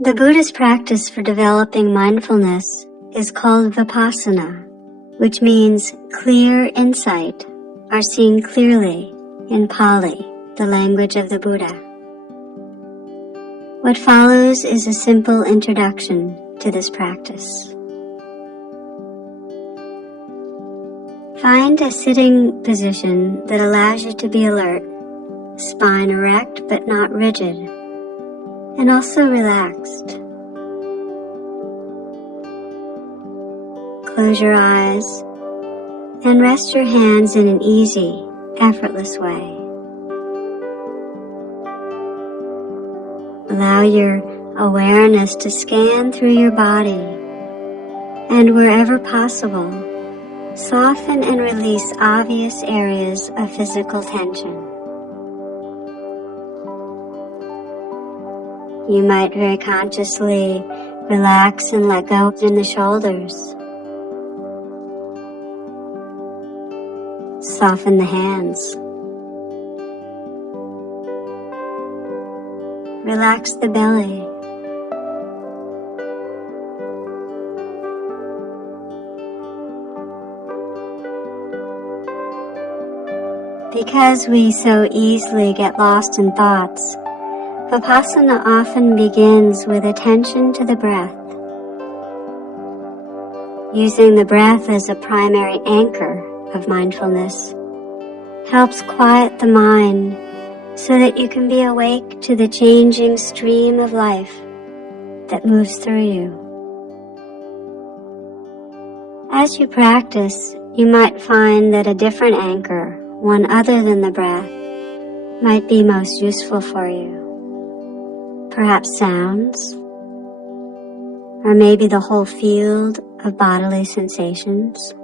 The Buddhist practice for developing mindfulness is called Vipassana, which means clear insight or seeing clearly in Pali, the language of the Buddha. What follows is a simple introduction to this practice. Find a sitting position that allows you to be alert, spine erect but not rigid, and also relaxed. Close your eyes and rest your hands in an easy, effortless way. Allow your awareness to scan through your body, and wherever possible, soften and release obvious areas of physical tension. You might very consciously relax and let go in the shoulders. Soften the hands. Relax the belly. Because we so easily get lost in thoughts, Vipassana often begins with attention to the breath. Using the breath as a primary anchor of mindfulness helps quiet the mind so that you can be awake to the changing stream of life that moves through you. As you practice, you might find that a different anchor, one other than the breath, might be most useful for you. Perhaps sounds, or maybe the whole field of bodily sensations,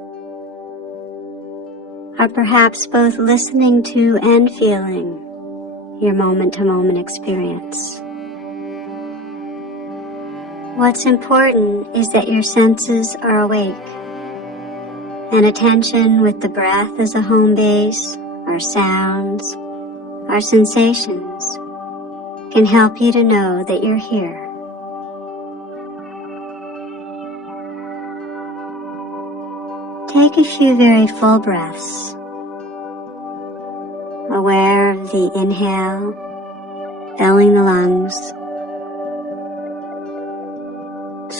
or perhaps both listening to and feeling your moment-to-moment experience. What's important is that your senses are awake, and attention with the breath as a home base, or sounds, or sensations can help you to know that you're here. Take a few very full breaths, aware of the inhale, filling the lungs,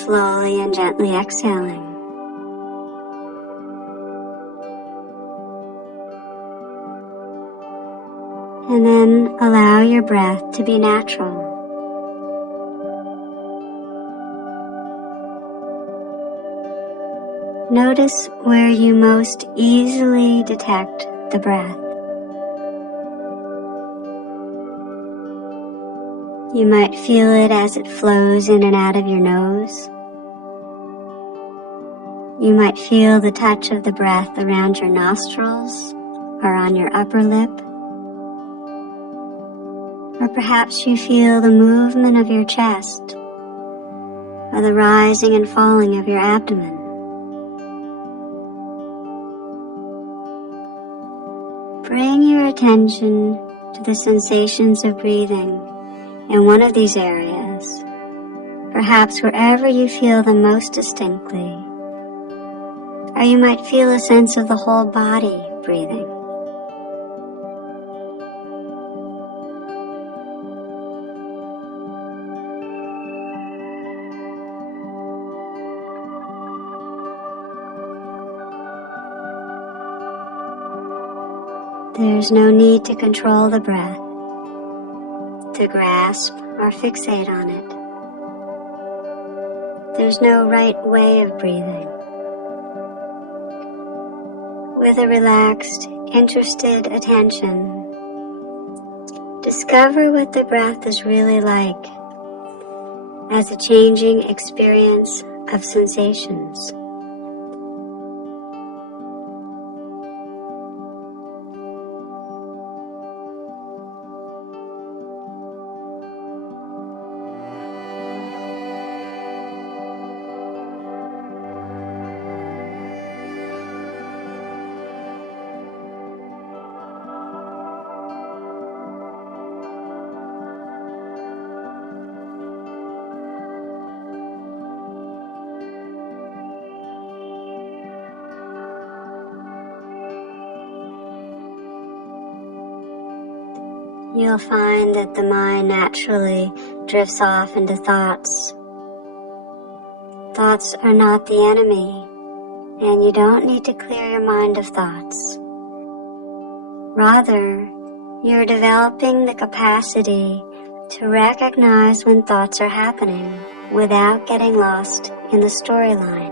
slowly and gently exhaling. And then allow your breath to be natural. Notice where you most easily detect the breath. You might feel it as it flows in and out of your nose. You might feel the touch of the breath around your nostrils or on your upper lip. Or perhaps you feel the movement of your chest or the rising and falling of your abdomen. Bring your attention to the sensations of breathing in one of these areas, perhaps wherever you feel them most distinctly, or you might feel a sense of the whole body breathing. There's no need to control the breath, to grasp or fixate on it. There's no right way of breathing. With a relaxed, interested attention, discover what the breath is really like as a changing experience of sensations. you'll find that the mind naturally drifts off into thoughts. Thoughts are not the enemy, and you don't need to clear your mind of thoughts. Rather, you're developing the capacity to recognize when thoughts are happening without getting lost in the storyline.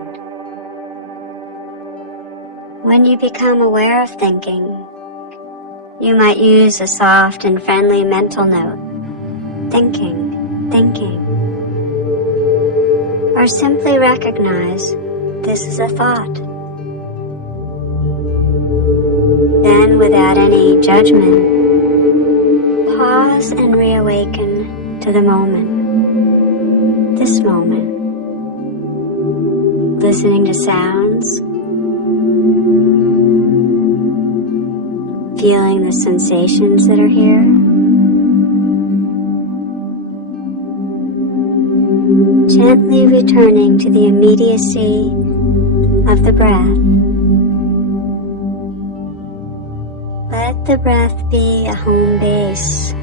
When you become aware of thinking, you might use a soft and friendly mental note, thinking, thinking, or simply recognize this is a thought. Then, without any judgment, pause and reawaken to the moment, this moment, listening to sounds, feeling the sensations that are here, gently returning to the immediacy of the breath. Let the breath be a home base,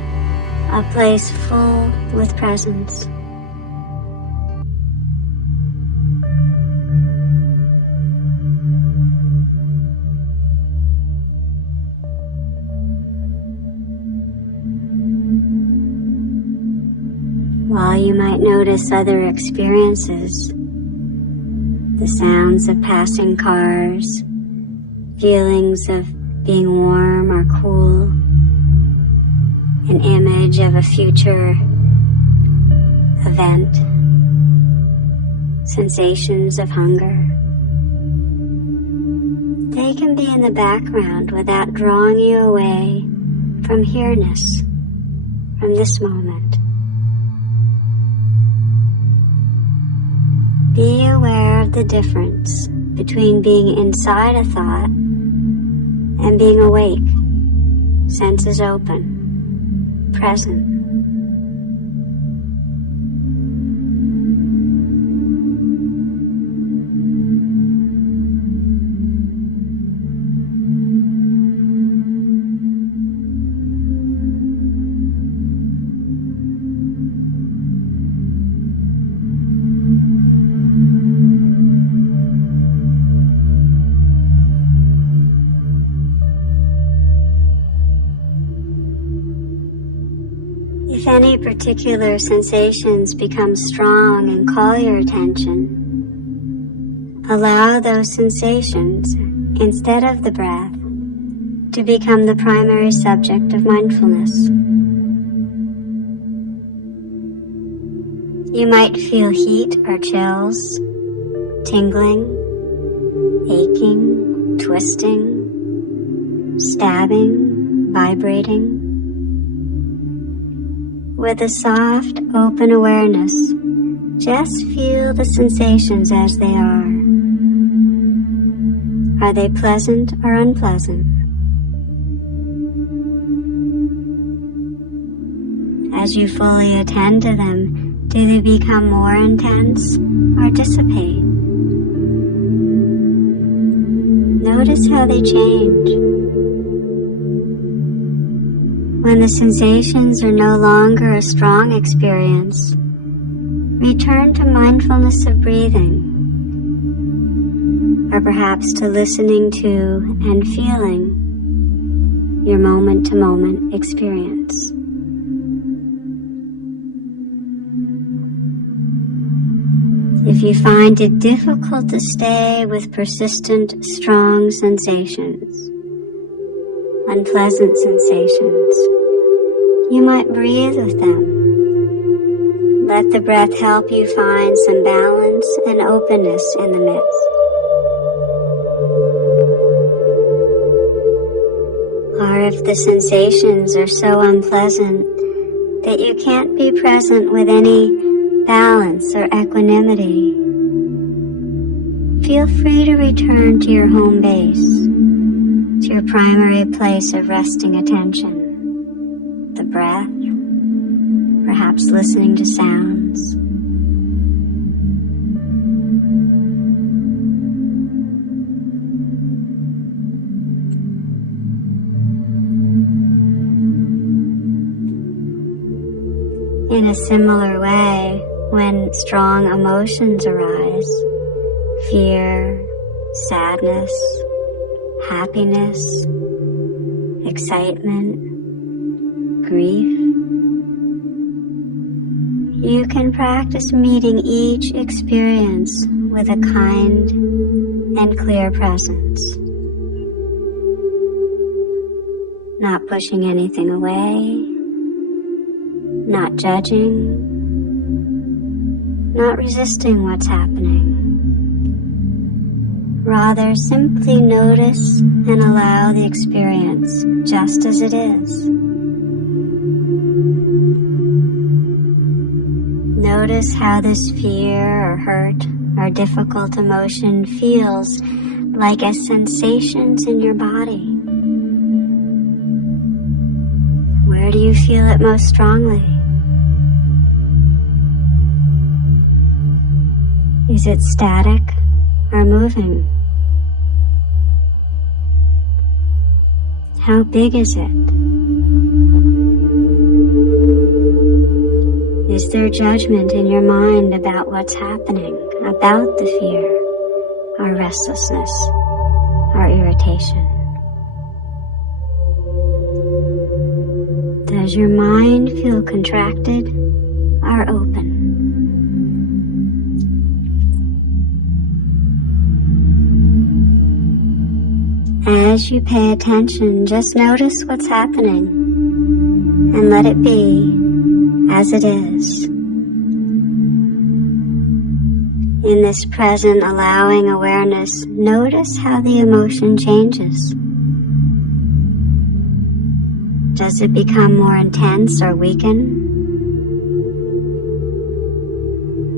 a place full with presence. While you might notice other experiences, the sounds of passing cars, feelings of being warm or cool, an image of a future event, sensations of hunger. They can be in the background without drawing you away from here-ness, from this moment. Be aware of the difference between being inside a thought and being awake, senses open, present. If any particular sensations become strong and call your attention, allow those sensations, instead of the breath, to become the primary subject of mindfulness. You might feel heat or chills, tingling, aching, twisting, stabbing, vibrating. With a soft, open awareness, just feel the sensations as they are. Are they pleasant or unpleasant? As you fully attend to them, do they become more intense or dissipate? Notice how they change. When the sensations are no longer a strong experience, return to mindfulness of breathing, or perhaps to listening to and feeling your moment-to-moment experience. If you find it difficult to stay with persistent, strong sensations, unpleasant sensations, you might breathe with them. Let the breath help you find some balance and openness in the midst. Or if the sensations are so unpleasant that you can't be present with any balance or equanimity, feel free to return to your home base, to your primary place of resting attention, the breath, perhaps listening to sounds. In a similar way, when strong emotions arise, fear, sadness, happiness, excitement, grief, you can practice meeting each experience with a kind and clear presence, not pushing anything away, not judging, not resisting what's happening. Rather, simply notice and allow the experience just as it is. Notice how this fear or hurt or difficult emotion feels like as sensations in your body. Where do you feel it most strongly? Is it static or moving? How big is it? Is there judgment in your mind about what's happening, about the fear, or restlessness, or irritation? Does your mind feel contracted or open? As you pay attention, just notice what's happening and let it be as it is. In this present allowing awareness, notice how the emotion changes. Does it become more intense or weaken?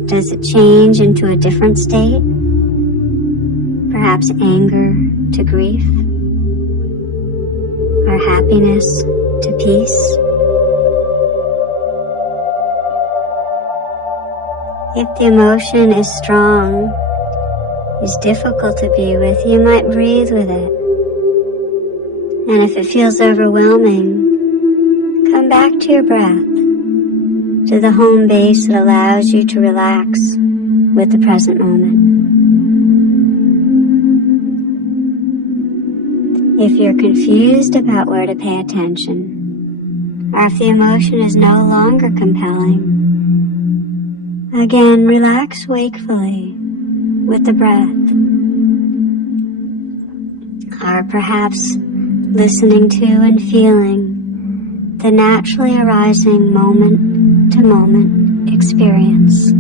Does it change into a different state? Perhaps anger to grief, or happiness to peace? If the emotion is strong, is difficult to be with, you might breathe with it. And if it feels overwhelming, come back to your breath, to the home base that allows you to relax with the present moment. If you're confused about where to pay attention, or if the emotion is no longer compelling, again, relax wakefully with the breath, or perhaps listening to and feeling the naturally arising moment-to-moment experience.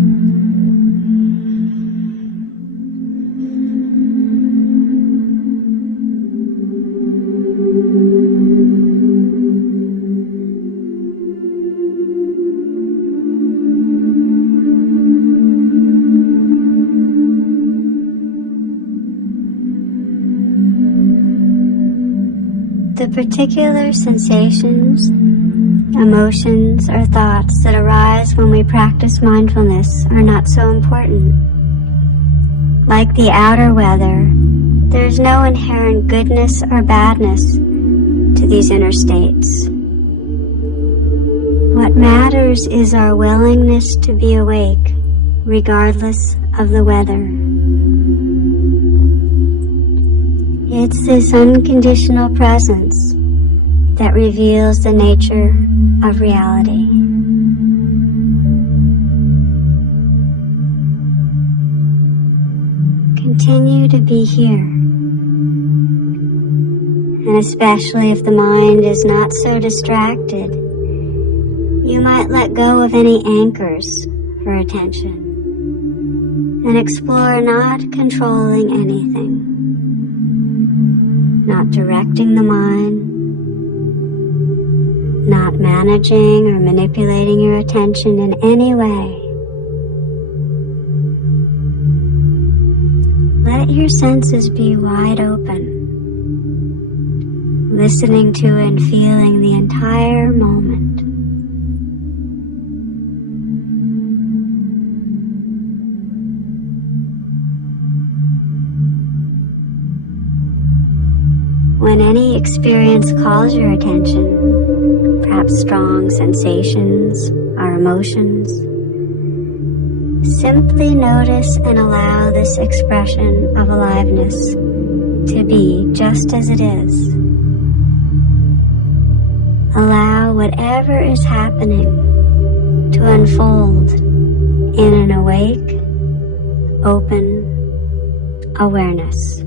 The particular sensations, emotions, or thoughts that arise when we practice mindfulness are not so important. Like the outer weather, there is no inherent goodness or badness to these inner states. What matters is our willingness to be awake, regardless of the weather. It's this unconditional presence that reveals the nature of reality. Continue to be here, and especially if the mind is not so distracted, you might let go of any anchors for attention and explore not controlling anything. Not directing the mind, not managing or manipulating your attention in any way. Let your senses be wide open, listening to and feeling the entire moment. When any experience calls your attention, perhaps strong sensations or emotions. Simply notice and allow this expression of aliveness to be just as it is. Allow whatever is happening to unfold in an awake, open awareness.